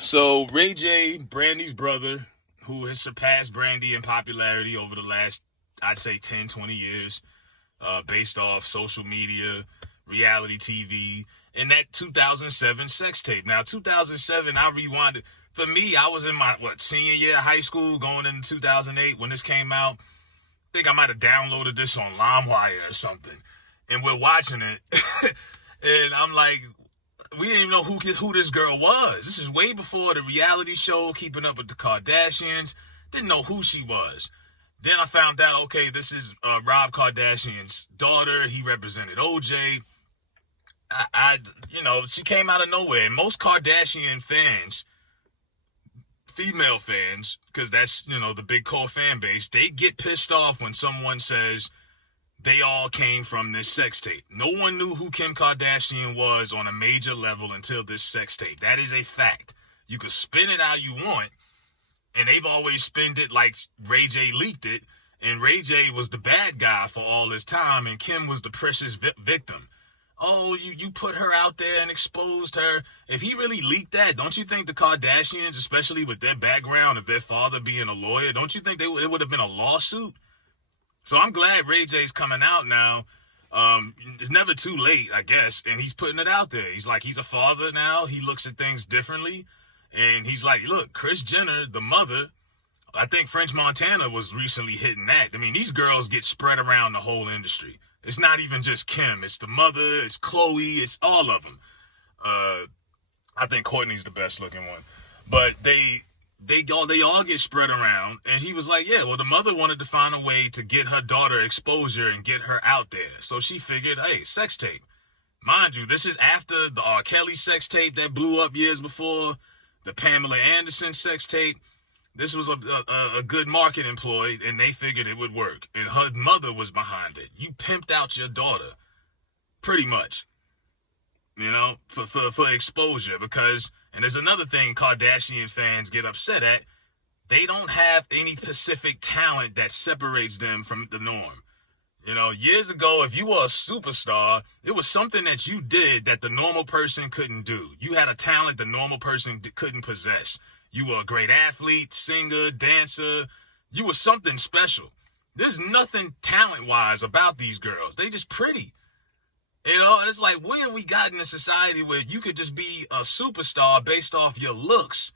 So Ray J, Brandy's brother, who has surpassed Brandy in popularity over the last, I'd say, 10, 20 years, based off social media, reality TV, and that 2007 sex tape. Now, 2007, I rewinded. For me, I was in my, senior year of high school, going into 2008 when this came out. I think I might have downloaded this on LimeWire or something. And we're watching it. And I'm like, we didn't even know who this girl was. This is way before the reality show, Keeping Up with the Kardashians. Didn't know who she was. Then I found out, okay, this is Rob Kardashian's daughter. He represented OJ. She came out of nowhere. And most Kardashian fans, female fans, because that's, the big core fan base, they get pissed off when someone says they all came from this sex tape. No one knew who Kim Kardashian was on a major level until this sex tape. That is a fact. You can spin it how you want, and they've always spinned it like Ray J leaked it, and Ray J was the bad guy for all this time, and Kim was the precious victim. Oh, you put her out there and exposed her. If he really leaked that, don't you think the Kardashians, especially with their background of their father being a lawyer, don't you think it would have been a lawsuit? So I'm glad Ray J's coming out now. It's never too late, I guess, and he's putting it out there. He's like, he's a father now. He looks at things differently, and he's like, look, Kris Jenner, the mother, I think French Montana was recently hitting that. I mean, these girls get spread around the whole industry. It's not even just Kim. It's the mother. It's Chloe. It's all of them. I think Courtney's the best looking one. But they all get spread around. And he was like, yeah, well, the mother wanted to find a way to get her daughter exposure and get her out there. So she figured, hey, sex tape. Mind you, this is after the R. Kelly sex tape that blew up years before, the Pamela Anderson sex tape. This was a good marketing ploy, and they figured it would work. And her mother was behind it. You pimped out your daughter, pretty much, for exposure. Because, and there's another thing Kardashian fans get upset at, they don't have any specific talent that separates them from the norm. Years ago, if you were a superstar, it was something that you did that the normal person couldn't do. You had a talent the normal person couldn't possess. You were a great athlete, singer, dancer. You were something special. There's nothing talent-wise about these girls. They just pretty. And it's like, where have we gotten in a society where you could just be a superstar based off your looks?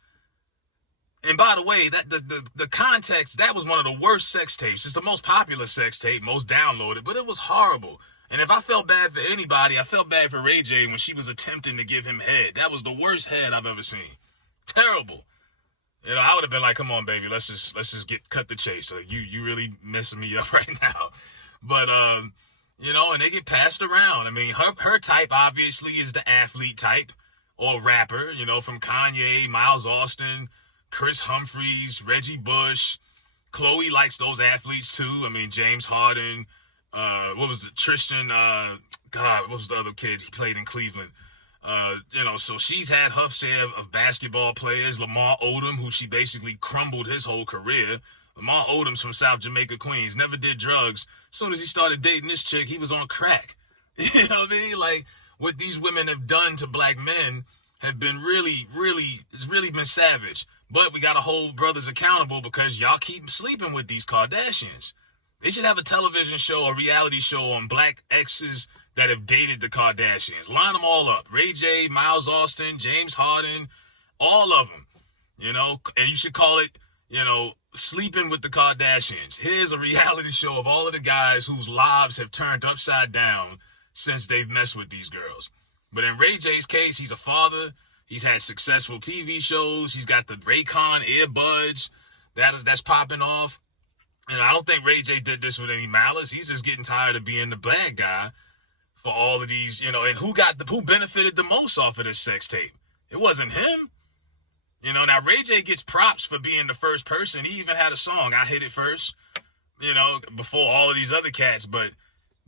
And by the way, that the context, that was one of the worst sex tapes. It's the most popular sex tape, most downloaded, but it was horrible. And if I felt bad for anybody, I felt bad for Ray J when she was attempting to give him head. That was the worst head I've ever seen. Terrible. I would have been like, come on, baby, let's just cut the chase. Like, you really messing me up right now. But, and they get passed around. I mean, her type obviously is the athlete type or rapper, from Kanye, Miles Austin, Chris Humphries, Reggie Bush. Chloe likes those athletes too. I mean, James Harden, Tristan, what was the other kid? He played in Cleveland. So she's had her share of basketball players. Lamar Odom, who she basically crumbled his whole career. Lamar Odom's from South Jamaica, Queens, never did drugs. As soon as he started dating this chick, he was on crack. You know what I mean? Like, what these women have done to black men have been it's really been savage. But we got to hold brothers accountable because y'all keep sleeping with these Kardashians. They should have a television show, a reality show on black exes that have dated the Kardashians. Line them all up. Ray J, Miles Austin, James Harden, all of them. And you should call it, Sleeping with the Kardashians. Here's a reality show of all of the guys whose lives have turned upside down since they've messed with these girls. But in Ray J's case, he's a father. He's had successful TV shows. He's got the Raycon earbuds that's popping off. And I don't think Ray J did this with any malice. He's just getting tired of being the bad guy for all of these, and who benefited the most off of this sex tape? It wasn't him. Now Ray J gets props for being the first person. He even had a song, I Hit It First, before all of these other cats. But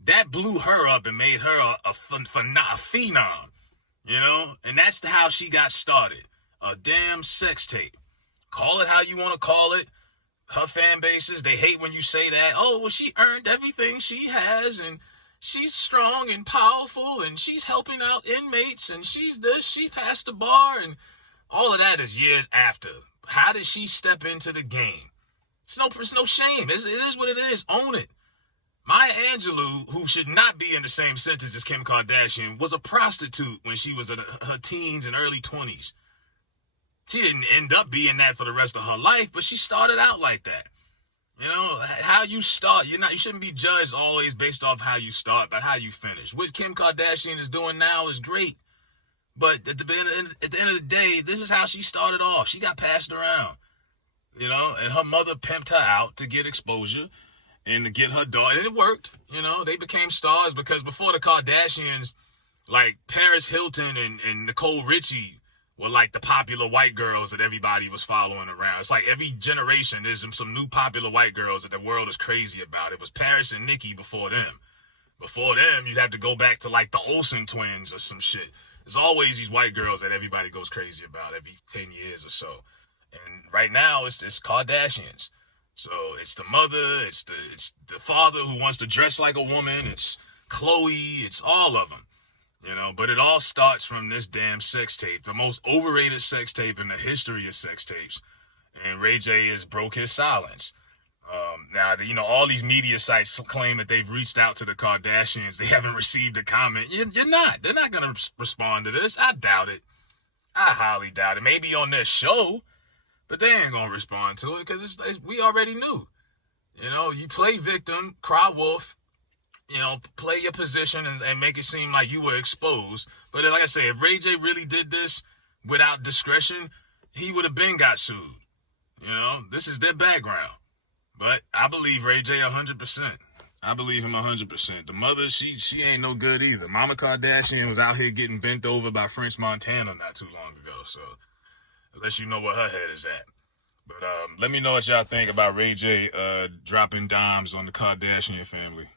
that blew her up and made her a phenom, and that's how she got started. A damn sex tape. Call it how you want to call it. Her fan bases, they hate when you say that. Oh, well, she earned everything she has, and she's strong and powerful, and she's helping out inmates, and she's this, she passed the bar, and All of that is years after. How did she step into the game? It's no shame. It is what it is. Own it. Maya Angelou, who should not be in the same sentence as Kim Kardashian, was a prostitute when she was in her teens and early 20s. She didn't end up being that for the rest of her life, but she started out like that. You know, how you start, you shouldn't be judged always based off how you start, but how you finish. What Kim Kardashian is doing now is great. But at the end of the day, this is how she started off. She got passed around, you know, and her mother pimped her out to get exposure and to get her daughter. And it worked. You know, they became stars because before the Kardashians, like Paris Hilton and Nicole Richie were like the popular white girls that everybody was following around. It's like every generation there's some new popular white girls that the world is crazy about. It was Paris and Nicki before them. Before them, you'd have to go back to like the Olsen twins or some shit. There's always these white girls that everybody goes crazy about every 10 years or so. And right now, it's Kardashians. So it's the mother, it's the father who wants to dress like a woman, it's Khloe, it's all of them. You know, but it all starts from this damn sex tape, the most overrated sex tape in the history of sex tapes. And Ray J has broke his silence. Now, you know, all these media sites claim that they've reached out to the Kardashians. They haven't received a comment. You're not. They're not going to respond to this. I doubt it. I highly doubt it. Maybe on their show, but they ain't going to respond to it because we already knew. You know, you play victim, cry wolf, you know, play your position and make it seem like you were exposed. But like I say, if Ray J really did this without discretion, he would have been got sued. You know, this is their background. But I believe Ray J 100%. I believe him 100%. The mother, she ain't no good either. Mama Kardashian was out here getting bent over by French Montana not too long ago. So, unless you know where her head is at. But let me know what y'all think about Ray J dropping dimes on the Kardashian family.